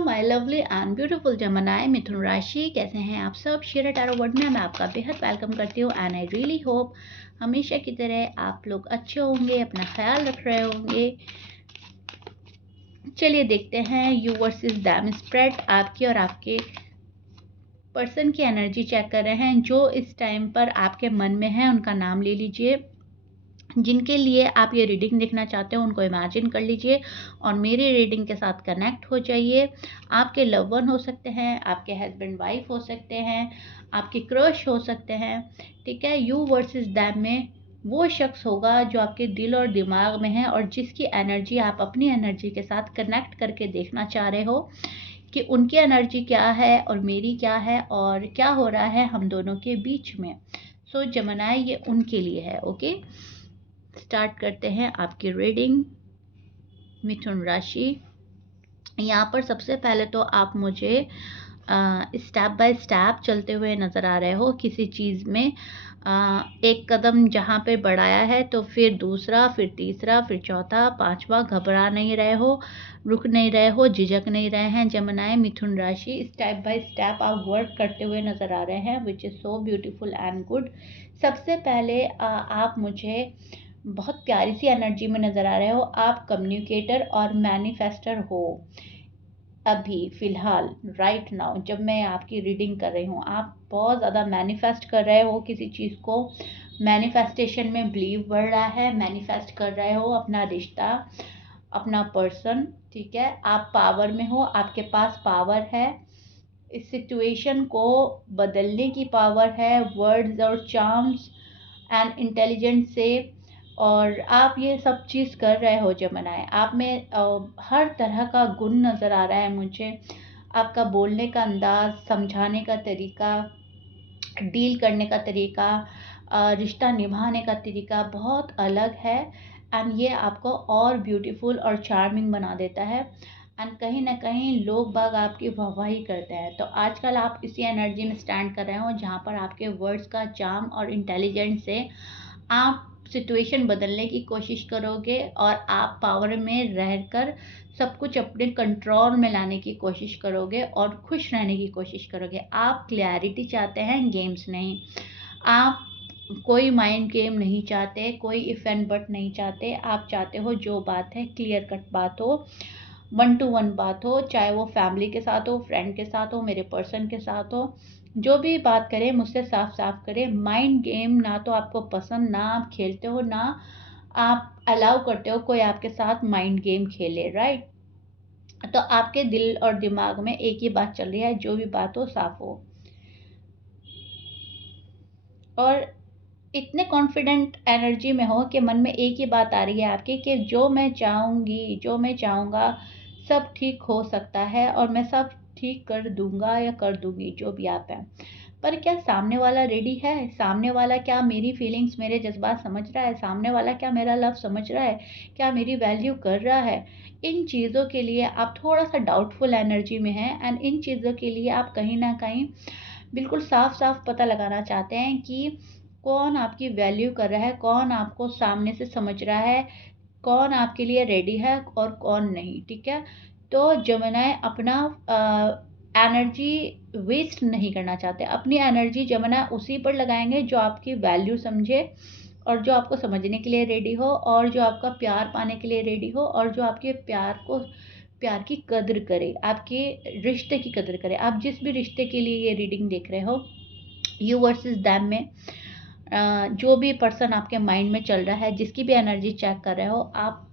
My lovely and beautiful Gemini मिथुन राशि, कैसे हैं आप सब। शेयर टैरो वर्ड में मैं आपका बेहद वेलकम करती हूँ एंड आई रियली होप हमेशा की तरह आप लोग अच्छे होंगे, अपना ख्याल रख रहे होंगे। चलिए देखते हैं यू वर्सेस दैम स्प्रेड, आपकी और आपके पर्सन की एनर्जी चेक कर रहे हैं। जो इस टाइम पर आपके मन में है उनका नाम ले लीजिए। जिनके लिए आप ये रीडिंग देखना चाहते हो उनको इमेजिन कर लीजिए और मेरी रीडिंग के साथ कनेक्ट हो जाइए। आपके लव वन हो सकते हैं, आपके हस्बैंड वाइफ हो सकते हैं, आपके क्रश हो सकते हैं, ठीक है। यू वर्सेस दैम में वो शख्स होगा जो आपके दिल और दिमाग में है और जिसकी एनर्जी आप अपनी एनर्जी के साथ कनेक्ट करके देखना चाह रहे हो कि उनकी एनर्जी क्या है और मेरी क्या है और क्या हो रहा है हम दोनों के बीच में। सो जेमिनी ये उनके लिए है। ओके, स्टार्ट करते हैं आपकी रीडिंग। मिथुन राशि, यहाँ पर सबसे पहले तो आप मुझे स्टेप बाय स्टेप चलते हुए नज़र आ रहे हो। किसी चीज़ में एक कदम जहाँ पे बढ़ाया है तो फिर दूसरा, फिर तीसरा, फिर चौथा, पांचवा। घबरा नहीं रहे हो, रुक नहीं रहे हो, झिझक नहीं रहे हैं। जेमिनी मिथुन राशि, स्टेप बाय स्टेप आप वर्क करते हुए नज़र आ रहे हैं, which is so beautiful and good. सबसे पहले आप मुझे बहुत प्यारी सी एनर्जी में नज़र आ रहे हो। आप कम्युनिकेटर और मैनिफेस्टर हो अभी फ़िलहाल, राइट नाउ जब मैं आपकी रीडिंग कर रही हूँ। आप बहुत ज़्यादा मैनिफेस्ट कर रहे हो किसी चीज़ को, मैनिफेस्टेशन में बिलीव बढ़ रहा है, मैनिफेस्ट कर रहे हो अपना रिश्ता, अपना पर्सन, ठीक है। आप पावर में हो, आपके पास पावर है, इस सिचुएशन को बदलने की पावर है, वर्ड्स और चार्म्स एंड इंटेलिजेंस से। और आप ये सब चीज़ कर रहे हो जेमिनी। आप में हर तरह का गुण नज़र आ रहा है मुझे। आपका बोलने का अंदाज, समझाने का तरीका, डील करने का तरीका, रिश्ता निभाने का तरीका बहुत अलग है एंड ये आपको और ब्यूटीफुल और चार्मिंग बना देता है। एंड कहीं ना कहीं लोग बाग आपकी वाहवाही करते हैं। तो आजकल आप इसी एनर्जी में स्टैंड कर रहे हो जहाँ पर आपके वर्ड्स का चार्म और इंटेलिजेंस से आप सिचुएशन बदलने की कोशिश करोगे और आप पावर में रहकर सब कुछ अपने कंट्रोल में लाने की कोशिश करोगे और खुश रहने की कोशिश करोगे। आप क्लैरिटी चाहते हैं, गेम्स नहीं। आप कोई माइंड गेम नहीं चाहते, कोई इफ एंड बट नहीं चाहते। आप चाहते हो जो बात है क्लियर कट बात हो, 1 to 1 बात हो, चाहे वो फैमिली के साथ हो, फ्रेंड के साथ हो, मेरे पर्सन के साथ हो। जो भी बात करें मुझसे साफ साफ करें। माइंड गेम ना तो आपको पसंद, ना आप खेलते हो, ना आप अलाउ करते हो कोई आपके साथ माइंड गेम खेले, राइट। तो आपके दिल और दिमाग में एक ही बात चल रही है, जो भी बात हो साफ हो। और इतने कॉन्फिडेंट एनर्जी में हो कि मन में एक ही बात आ रही है आपकी कि जो मैं चाहूँगी, जो मैं चाहूँगा सब ठीक हो सकता है और मैं सब ठीक कर दूंगा या कर दूंगी, जो भी आप हैं। पर क्या सामने वाला रेडी है? सामने वाला क्या मेरी फीलिंग्स, मेरे जज्बात समझ रहा है? सामने वाला क्या मेरा लव समझ रहा है? क्या मेरी वैल्यू कर रहा है? इन चीज़ों के लिए आप थोड़ा सा डाउटफुल एनर्जी में हैं एंड इन चीज़ों के लिए आप कहीं ना कहीं बिल्कुल साफ साफ पता लगाना चाहते हैं कि कौन आपकी वैल्यू कर रहा है, कौन आपको सामने से समझ रहा है, कौन आपके लिए रेडी है और कौन नहीं, ठीक है। तो जेमिनी अपना एनर्जी वेस्ट नहीं करना चाहते। अपनी एनर्जी जेमिनी उसी पर लगाएंगे जो आपकी वैल्यू समझे और जो आपको समझने के लिए रेडी हो और जो आपका प्यार पाने के लिए रेडी हो और जो आपके प्यार की कदर करे, आपके रिश्ते की कदर करे। आप जिस भी रिश्ते के लिए ये रीडिंग देख रहे हो, यू वर्सेस दैम में जो भी पर्सन आपके माइंड में चल रहा है, जिसकी भी एनर्जी चेक कर रहे हो, आप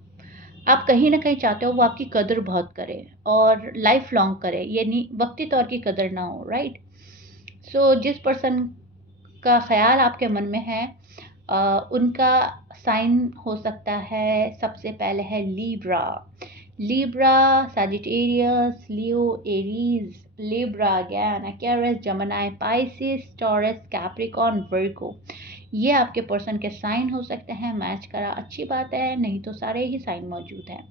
कहीं ना कहीं चाहते हो वो आपकी कदर बहुत करे और लाइफ लॉन्ग करे, ये नहीं वक्ती तौर की कदर ना हो, राइट। सो जिस पर्सन का ख्याल आपके मन में है उनका साइन हो सकता है, सबसे पहले है Libra. Libra, Sagittarius, Leo, Aries, Libra again, Aquarius, Gemini, Pisces, Taurus, Capricorn, Virgo. ये आपके पर्सन के साइन हो सकते हैं। मैच करा, अच्छी बात है, नहीं तो सारे ही साइन मौजूद हैं।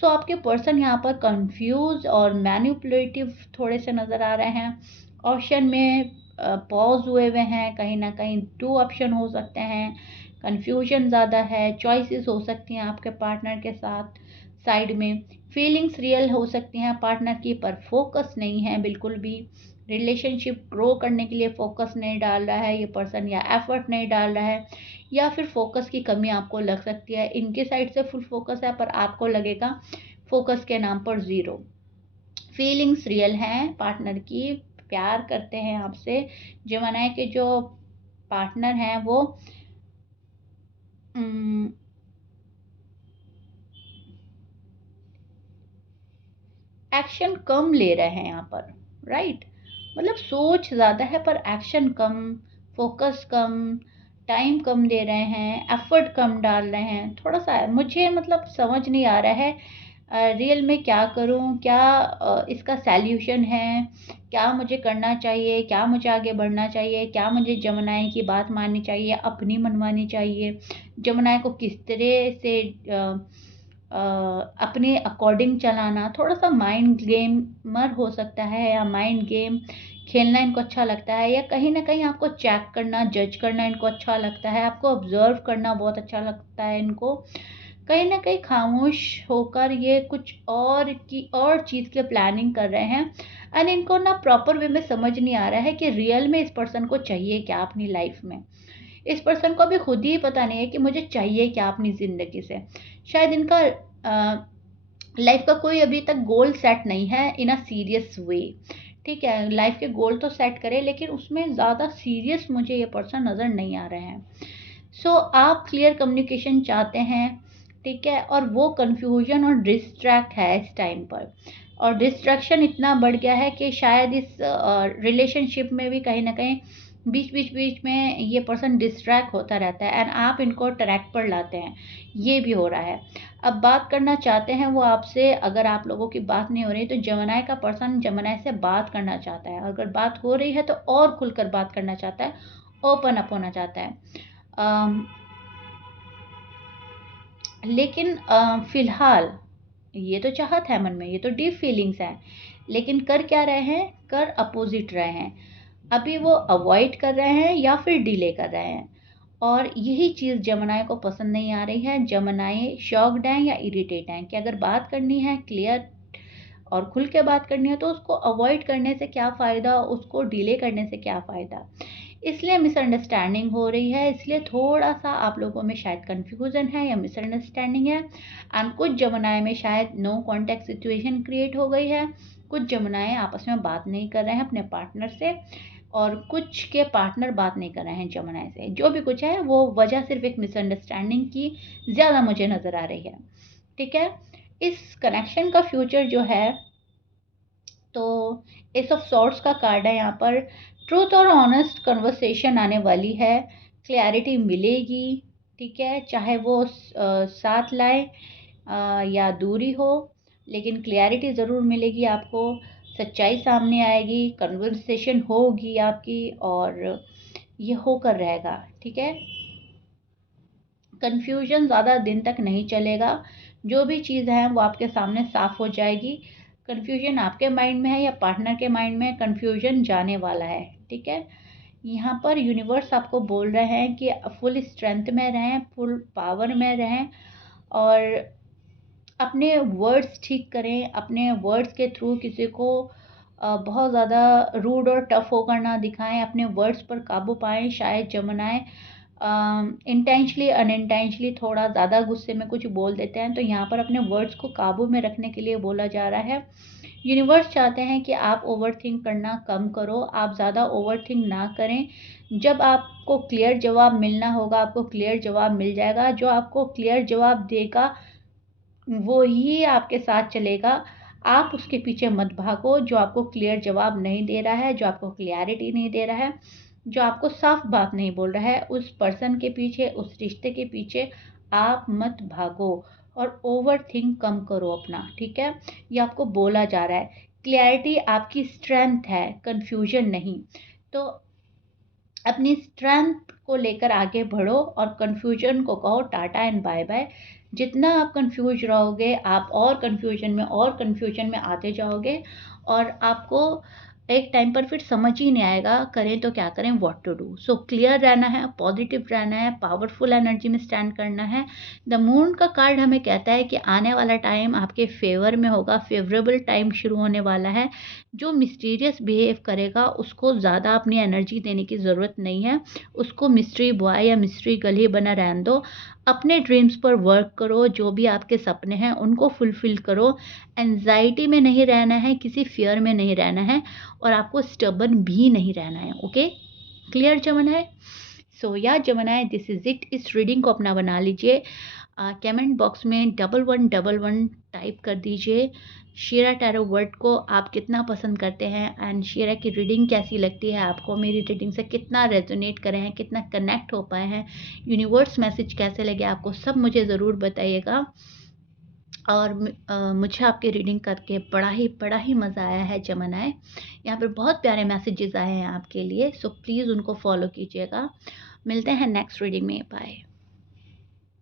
सो आपके पर्सन यहाँ पर कंफ्यूज और मैनिपुलेटिव थोड़े से नज़र आ रहे हैं। ऑप्शन में पॉज हुए हैं, कहीं ना कहीं 2 ऑप्शन हो सकते हैं, कंफ्यूजन ज़्यादा है, चॉइसेस हो सकती हैं आपके पार्टनर के साथ। साइड में फीलिंग्स रियल हो सकती हैं पार्टनर की, पर फोकस नहीं है बिल्कुल भी। रिलेशनशिप ग्रो करने के लिए फोकस नहीं डाल रहा है ये पर्सन, या एफर्ट नहीं डाल रहा है, या फिर फोकस की कमी आपको लग सकती है। इनके साइड से फुल फोकस है पर आपको लगेगा फोकस के नाम पर ज़ीरो। फीलिंग्स रियल हैं पार्टनर की, प्यार करते हैं आपसे। जेमिनी के जो पार्टनर हैं वो एक्शन कम ले रहे हैं यहाँ पर, राइट। मतलब सोच ज़्यादा है पर एक्शन कम, फोकस कम, टाइम कम दे रहे हैं, एफर्ट कम डाल रहे हैं। थोड़ा सा मुझे मतलब समझ नहीं आ रहा है रियल में क्या करूं, क्या इसका सैल्यूशन है, क्या मुझे करना चाहिए, क्या मुझे आगे बढ़ना चाहिए, क्या मुझे जेमिनी की बात माननी चाहिए, अपनी मनवानी चाहिए, जेमिनी को किस तरह से अपने अकॉर्डिंग चलाना। थोड़ा सा माइंड गेमर हो सकता है, या माइंड गेम खेलना इनको अच्छा लगता है, या कहीं ना कहीं आपको चेक करना, जज करना इनको अच्छा लगता है, आपको ऑब्जर्व करना बहुत अच्छा लगता है इनको। कहीं ना कहीं खामोश होकर ये कुछ और चीज़ के प्लानिंग कर रहे हैं, एंड इनको ना प्रॉपर वे में समझ नहीं आ रहा है कि रियल में इस पर्सन को चाहिए क्या अपनी लाइफ में। इस पर्सन को भी खुद ही पता नहीं है कि मुझे चाहिए क्या अपनी ज़िंदगी से। शायद इनका लाइफ का कोई अभी तक गोल सेट नहीं है इन अ सीरियस वे। ठीक है, लाइफ के गोल तो सेट करें लेकिन उसमें ज़्यादा सीरियस मुझे ये पर्सन नज़र नहीं आ रहे हैं। सो आप क्लियर कम्युनिकेशन चाहते हैं, ठीक है, और वो कन्फ्यूजन और डिस्ट्रैक्ट है इस टाइम पर, और डिस्ट्रैक्शन इतना बढ़ गया है कि शायद इस रिलेशनशिप में भी कहीं ना कहीं बीच में ये पर्सन डिस्ट्रैक्ट होता रहता है, एंड आप इनको ट्रैक पर लाते हैं, ये भी हो रहा है। अब बात करना चाहते हैं वो आपसे, अगर आप लोगों की बात नहीं हो रही तो जेमिनी का पर्सन जेमिनी से बात करना चाहता है, अगर बात हो रही है तो और खुलकर बात करना चाहता है, ओपन अप होना चाहता है। लेकिन फिलहाल ये तो चाहत है मन में, ये तो डीप फीलिंग्स है, लेकिन कर क्या रहे हैं, कर अपोजिट रहे हैं। अभी वो अवॉइड कर रहे हैं या फिर डिले कर रहे हैं, और यही चीज़ जेमिनी को पसंद नहीं आ रही है। जेमिनी शॉक्ड हैं या इरिटेट हैं कि अगर बात करनी है क्लियर और खुल के बात करनी है तो उसको अवॉइड करने से क्या फ़ायदा, उसको डिले करने से क्या फ़ायदा। इसलिए मिसअंडरस्टैंडिंग हो रही है, इसलिए थोड़ा सा आप लोगों में शायद कन्फ्यूज़न है या मिसअंडरस्टैंडिंग है, एंड कुछ जेमिनी में शायद नो कॉन्टैक्ट सिचुएशन क्रिएट हो गई है। कुछ जेमिनी आपस में बात नहीं कर रहे हैं अपने पार्टनर से, और कुछ के पार्टनर बात नहीं कर रहे हैं जेमिनी से। जो भी कुछ है वो वजह सिर्फ एक मिसअंडरस्टैंडिंग की ज़्यादा मुझे नज़र आ रही है, ठीक है। इस कनेक्शन का फ्यूचर जो है, तो एस ऑफ सॉर्ट्स का कार्ड है यहाँ पर। ट्रूथ और ऑनेस्ट कन्वर्सेशन आने वाली है, क्लैरिटी मिलेगी, ठीक है, चाहे वो साथ लाए या दूरी हो, लेकिन क्लैरिटी ज़रूर मिलेगी आपको। सच्चाई सामने आएगी, कन्वर्सेशन होगी आपकी, और ये होकर रहेगा, ठीक है। कन्फ्यूजन ज़्यादा दिन तक नहीं चलेगा, जो भी चीज़ है वो आपके सामने साफ हो जाएगी। कन्फ्यूजन आपके माइंड में है या पार्टनर के माइंड में, कन्फ्यूजन जाने वाला है, ठीक है। यहाँ पर यूनिवर्स आपको बोल रहे हैं कि फुल स्ट्रेंथ में रहें, फुल पावर में रहें, और अपने वर्ड्स ठीक करें, अपने वर्ड्स के थ्रू किसी को बहुत ज़्यादा रूड और टफ होकर ना दिखाएं, अपने वर्ड्स पर काबू पाएं। शायद जेमिनी इंटेंशनली अनइंटेंशनली थोड़ा ज़्यादा गुस्से में कुछ बोल देते हैं, तो यहाँ पर अपने वर्ड्स को काबू में रखने के लिए बोला जा रहा है। यूनिवर्स चाहते हैं कि आप ओवरथिंक करना कम करो, आप ज़्यादा ओवरथिंक ना करें। जब आपको क्लियर जवाब मिलना होगा आपको क्लियर जवाब मिल जाएगा, जो आपको क्लियर जवाब देगा वो ही आपके साथ चलेगा। आप उसके पीछे मत भागो, जो आपको क्लियर जवाब नहीं दे रहा है, जो आपको क्लियरिटी नहीं दे रहा है, जो आपको साफ बात नहीं बोल रहा है, उस पर्सन के पीछे, उस रिश्ते के पीछे आप मत भागो, और ओवर थिंक कम करो अपना, ठीक है। ये आपको बोला जा रहा है, क्लैरिटी आपकी स्ट्रेंथ है, कंफ्यूजन नहीं। तो अपनी स्ट्रेंथ को लेकर आगे बढ़ो, और कंफ्यूजन को कहो टाटा एंड बाय बाय। जितना आप कंफ्यूज रहोगे आप और कंफ्यूजन में आते जाओगे, और आपको एक टाइम पर फिर समझ ही नहीं आएगा करें तो क्या करें, what to do. So clear रहना है, पॉजिटिव रहना है, पावरफुल एनर्जी में स्टैंड करना है। द मून का कार्ड हमें कहता है कि आने वाला टाइम आपके फेवर में होगा, फेवरेबल टाइम शुरू होने वाला है। जो मिस्टीरियस बिहेव करेगा उसको ज़्यादा अपनी एनर्जी देने की ज़रूरत नहीं है, उसको मिस्ट्री बॉय या मिस्ट्री गर्ल ही बना रहने दो। अपने ड्रीम्स पर वर्क करो, जो भी आपके सपने हैं उनको फुलफिल करो। एंजाइटी में नहीं रहना है, किसी फियर में नहीं रहना है, और आपको स्टबर्न भी नहीं रहना है। Okay, clear जमनाए? सो या जमनाए, दिस इज इट। इस रीडिंग को अपना बना लीजिए। कमेंट बॉक्स में 1111 टाइप कर दीजिए शीरा टैरो वर्ड को आप कितना पसंद करते हैं, एंड शीरा की रीडिंग कैसी लगती है आपको, मेरी रीडिंग से कितना रेजोनेट करे हैं, कितना कनेक्ट हो पाए हैं, यूनिवर्स मैसेज कैसे लगे आपको, सब मुझे ज़रूर बताइएगा। और मुझे आपकी रीडिंग करके बड़ा ही मज़ा आया है जमनाए। यहाँ पर बहुत प्यारे मैसेजेस आए हैं आपके लिए, सो प्लीज़ उनको फॉलो कीजिएगा। मिलते हैं नेक्स्ट रीडिंग में। बाय।